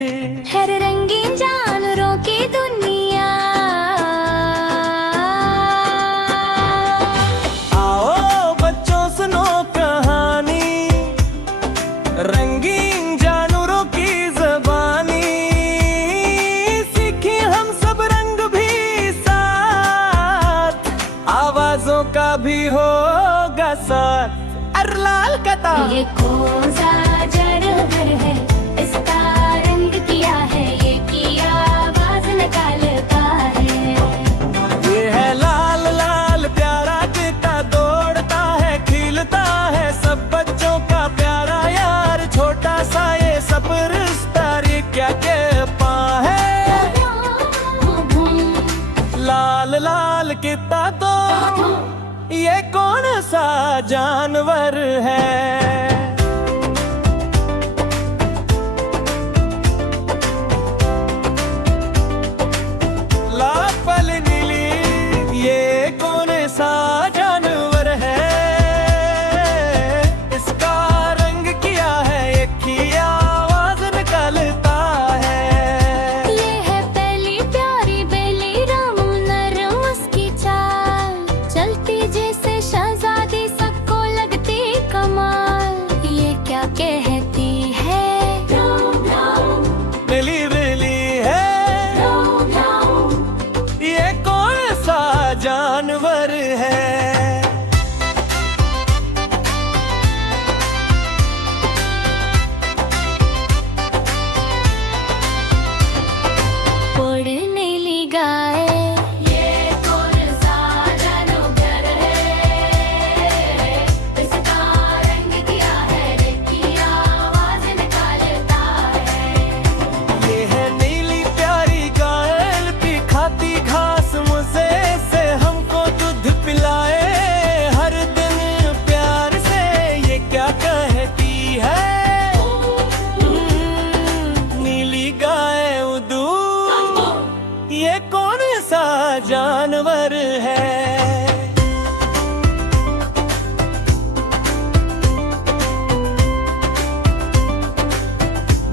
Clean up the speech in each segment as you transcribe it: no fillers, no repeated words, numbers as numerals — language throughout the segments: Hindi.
हर रंगीन जानवरों की दुनिया। आओ बच्चों सुनो कहानी, रंगीन जानवरों की ज़बानी। सीखें हम सब रंग भी साथ, आवाजों का भी होगा साथ। अरलाल कता ये कौन सा जानवर है, इसका रंग किया है, ये की आवाज निकालता है। ये है लाल लाल प्यारा चिता, दौड़ता है खिलता है, सब बच्चों का प्यारा यार। छोटा सा ये सबरस्तार, ये क्या कहता है। लाल लाल किता तो ये कौन सा जानवर है। लाल नीली ये कौन सा जानवर है, इसका रंग किया है, एक ही आवाज निकलता है। ये है पहली प्यारी बेली, राम नरम उसकी चाल, चलती जैसे शहजादी, सबको लगती कमाल। ये क्या कहती है, बेली बेली है, ये कौन सा जानवर है। नीली गाय, ये कौन सा जानवर है, इसका रंग किया है, की आवाज निकालता है। ये है नीली प्यारी गाय, भी खाती घास मुझे से, हमको दूध पिलाए हर दिन प्यार से। ये क्या कहती है, नीली गाय उदू, ये कौन सा जानवर है।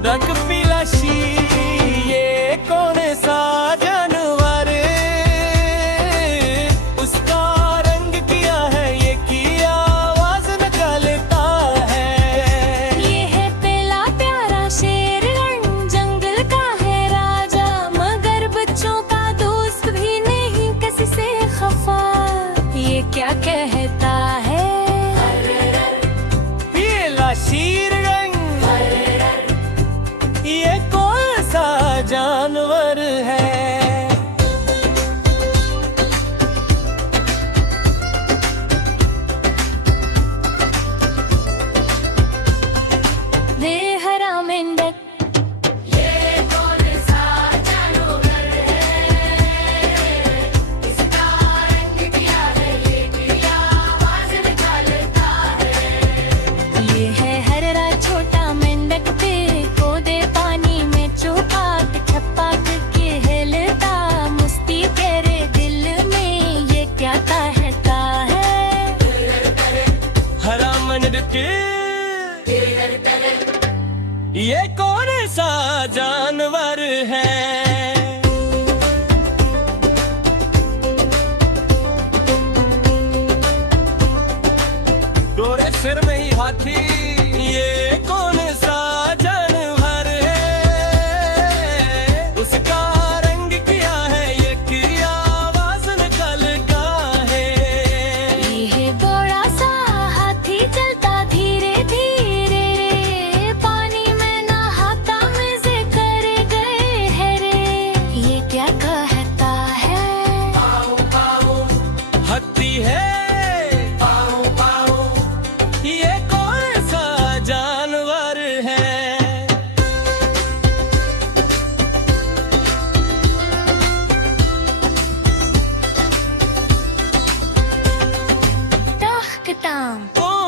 रंग पीला शी, ये कौन सा जानवर, उसका रंग किया है, ये की आवाज निकालता है। ये है पहला प्यारा शेर, जंगल का है राजा, मगर बच्चों का दोस्त भी नहीं किसी से खफा। ये क्या कहता है, पीला शीर रंग, ये कौन सा जानवर है। वे हरा मेंढक, ये कौन सा जानवर है, इसका रंग किया है, ये की आवाज निकालता है। ये है हरा छोटा मेंढक, पे कोदे पानी में चौपाक छपाक के हिलता, मस्ती तेरे दिल में ये क्या कहता है। हरा मंडक, ये कौन सा जानवर है। गोरे सिर में ही हाथी, ये कौन सा जानवर है, उसका रंग किया है, ये की आवाज निकलता है। ये है बड़ा सा हाथी, चलता धीरे धीरे रे, पानी में नहाता मजे कर गए है रे। ये क्या कहता है, हत्ती है, ये कौन सा जानवर है। ताम कौन